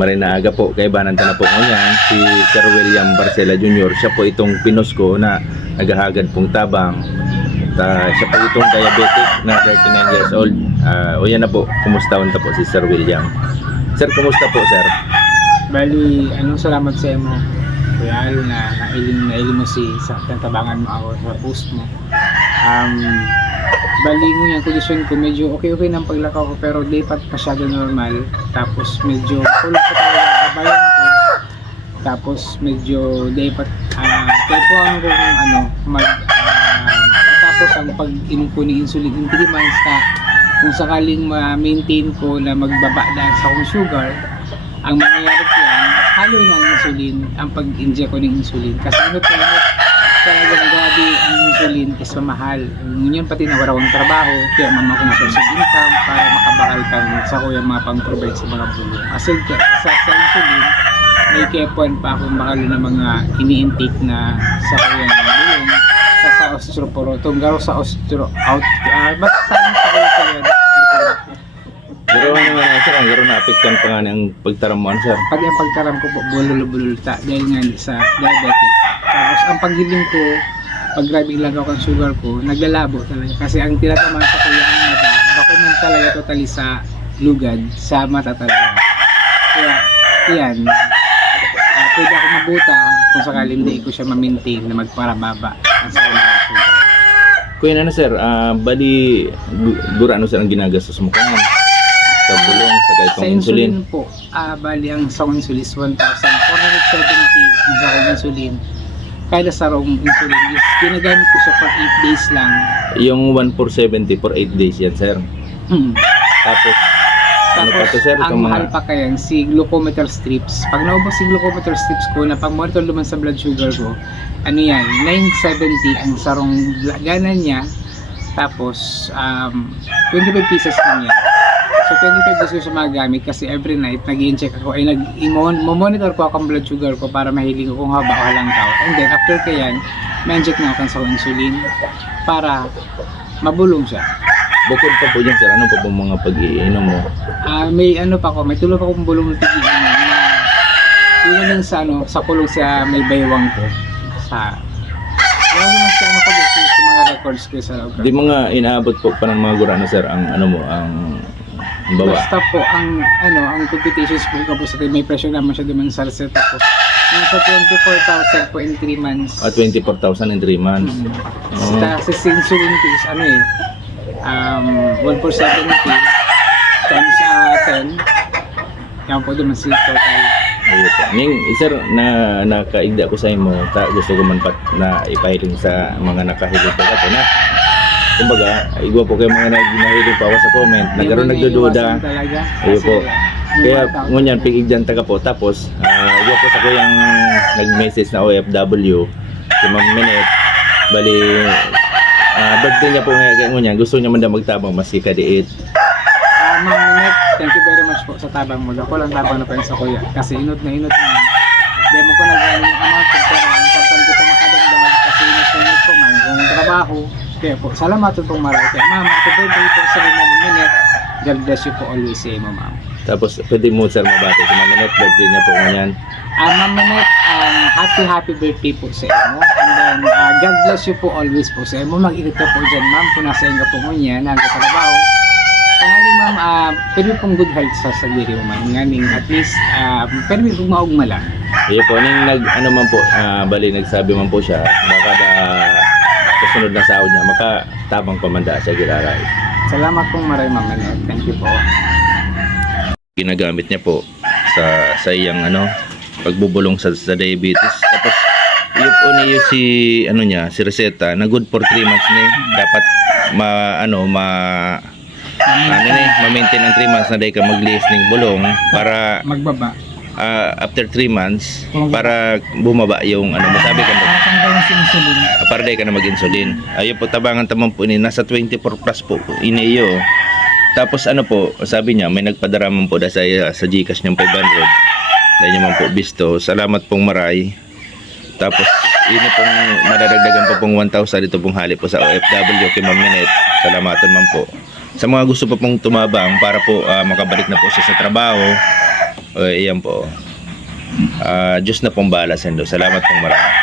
Marinaaga po, kay Bananta na po ngayon, si Sir William Barcela Jr. Siya po itong pinos ko na naghahagad pong tabang. Ta, siya po itong diabetic na 39 years old. Ah, o yan na po, kumusta unta po si Sir William. Sir, kumusta po sir? Bali, anong salamat sa imo. Kuya na nailim na ilim mo si sa tatabangan mo ako sa post mo. Um, bali mo yung kondisyon ko medyo okay-okay ng paglakaw ko pero di pa masyado normal. Tapos medyo kulog pa talaga kabayan ko. Tapos medyo di pa uh, po ano kung ano mag ah, tapos ang pag-inom ko ng insulin in 3 months na kung sakaling ma-maintain ko na magbaba dahil sa akong sugar ang mangyayari ko yan, halo na ang insulin, ang pag-inject ko ng insulin. Kasi ano po, talaga grabe ang insulin is mamahal. Ngunyan pati nawara kong trabaho, kaya mama ko source of income para makabakal kang sa kuya mga pang-provide sa mga bulong. Kasi ka- sa, sa insulin, may kepuan pa akong bakalo ng mga ini-intake na sa kuya ng bulong sa sa osteoporo, tunggaro sa osteo, out, ah, basta sa ano sa. Pero ano naman na sir, ang garo na apektuhan pa nga ng pagtaram mo ano, sir. pag ang pagkaram ko po bulol-bulol ta dahil nga sa diabetic. Tapos ang paggiling ko, pag grabe lagaw ang sugar ko, naglalabo talaga. Kasi ang tinatamaan sa kuya ang mata, bako man talaga totally sa lugad, sa mata talaga. Kaya, yan. Uh, pwede ako mabuta kung sakaling hindi ko siya ma-maintain na magparababa ang sa sugar. Kuya ano sir, ah, bali, gura ano sir ang ginagastos mo kanyan? Sa bulong, sa Sa itong insulin insulin. po, ah bali ang sa insulin is 1,470 ang sa insulin. Kaya sa rong insulin is ginagamit ko siya for 8 days lang. Yung 1470 for 8 days yan sir. Hmm. Tapos, ano pa Tapos, to sir? ang Itong mahal mga, pa kaya si glucometer strips. Pag naubos si glucometer strips ko, na pag monitor naman sa blood sugar ko, ano yan, 970 ang sarong laganan niya. Tapos, um, 25 pieces lang yan. So, 25 pesos ko siya magagamit kasi every night nag check ako ay nag monitor ko ako ang blood sugar ko para mahiling ko kung haba o halang tao. And then, after kayan, ma-inject na ako sa insulin para mabulong siya. bukod pa po dyan sir, ano pa po mga pag-iinom mo? Ah, may ano pa ko, may tulo pa akong bulong ng tigilan na yun lang sa ano, sa kulong sa may baywang ko. Sa Wala naman sa ano ko dito sa mga records ko sa. Di mga inaabot po pa ng mga gura ano sir, ang ano mo, ang, baba. Basta po ang ano, ang competitions po ko po sa may pressure naman siya duman sa reseta ko. Nasa 24,000 po in 3 months. At 24,000 in 3 months. Mm. Oh. Sa si insulin is ano eh, um, 1 for 70 times uh, 10. Yan po duman si total. Ayun po. Ning, sir, na nakaigda ko sa imo, ta, gusto ko man pat na ipahiling sa mga nakahiling pa kato na. Kumbaga, igwa po kayo mga nag- nahiling pa ako sa comment, nagkaroon nagdududa. Ayun po. Kasi, Kaya ngunyan, pigigdan taga po. Tapos, uh, igwa po sa kuyang nag-message na OFW, si Ma'am Minet, bali, ah birthday niya po ngayon, kaya ngunyan, gusto niya man daw magtabang maski kadiit. Ah, Ma'am Minette, thank you very much po sa tabang mo. Ako lang tabang na pa sa kuya. Kasi inot na inot na. Demo ko na gano'n yung amount ko pero ang important ko po makadagdag kasi inot na inot ko may kung trabaho. Kaya po, salamat po pong maray. Kaya ma'am, happy birthday po sa inyo, Ma'am Minette. God bless you po always sa inyo, ma'am. Tapos, pwede mo sir mabati si Ma'am Minet, birthday niya po ngayon. Ah, Ma'am Minette, um, happy happy birthday po sa inyo. And then, ah, God bless you po always po sa inyo. Mag-ingat ka po dyan, ma'am. Kung nasa inyo po ngunyan, nagkatrabaho. Tangali, ma'am, ah, pwede pong good health sa sagiri mo, ma'am. Nganing, at least, ah, pwede pong maugma lang. Iyo po, ning nag, ano man po, ah, bali nagsabi man po siya, baka kasunod na sahod niya, makatabang pamanda siya giraray. Salamat pong maray, ma'am Minette. Thank you po. Ginagamit niya po sa sa iyang ano, pagbubulong sa, sa diabetes. Tapos, iyo po niyo si, ano niya, si Reseta, na good for 3 months ni, dapat ma, ano, ma, ano ni, ma-maintain ang 3 months na dahil ka mag-listening bulong para Magbaba. Ah, after 3 months, para bumaba yung, ano, masabi ka sa insulin. Ah, para di ka na mag-insulin. Ayun po, tabangan tamang po ini. Nasa 24 plus po ini iyo. Tapos ano po, sabi niya, may nagpadaraman po da sa, sa Gcash niyang 500. Dahil niya man po bisto. Salamat pong maray. Tapos, ini pong madadagdagan po pong 1,000 dito pong hali po sa OFW kay Ma'am Minette. Salamatan man po. Sa mga gusto pa pong tumabang para po ah, makabalik na po siya sa trabaho, O, iyan po. Ah, Diyos na pong bahala sa. Salamat pong marami.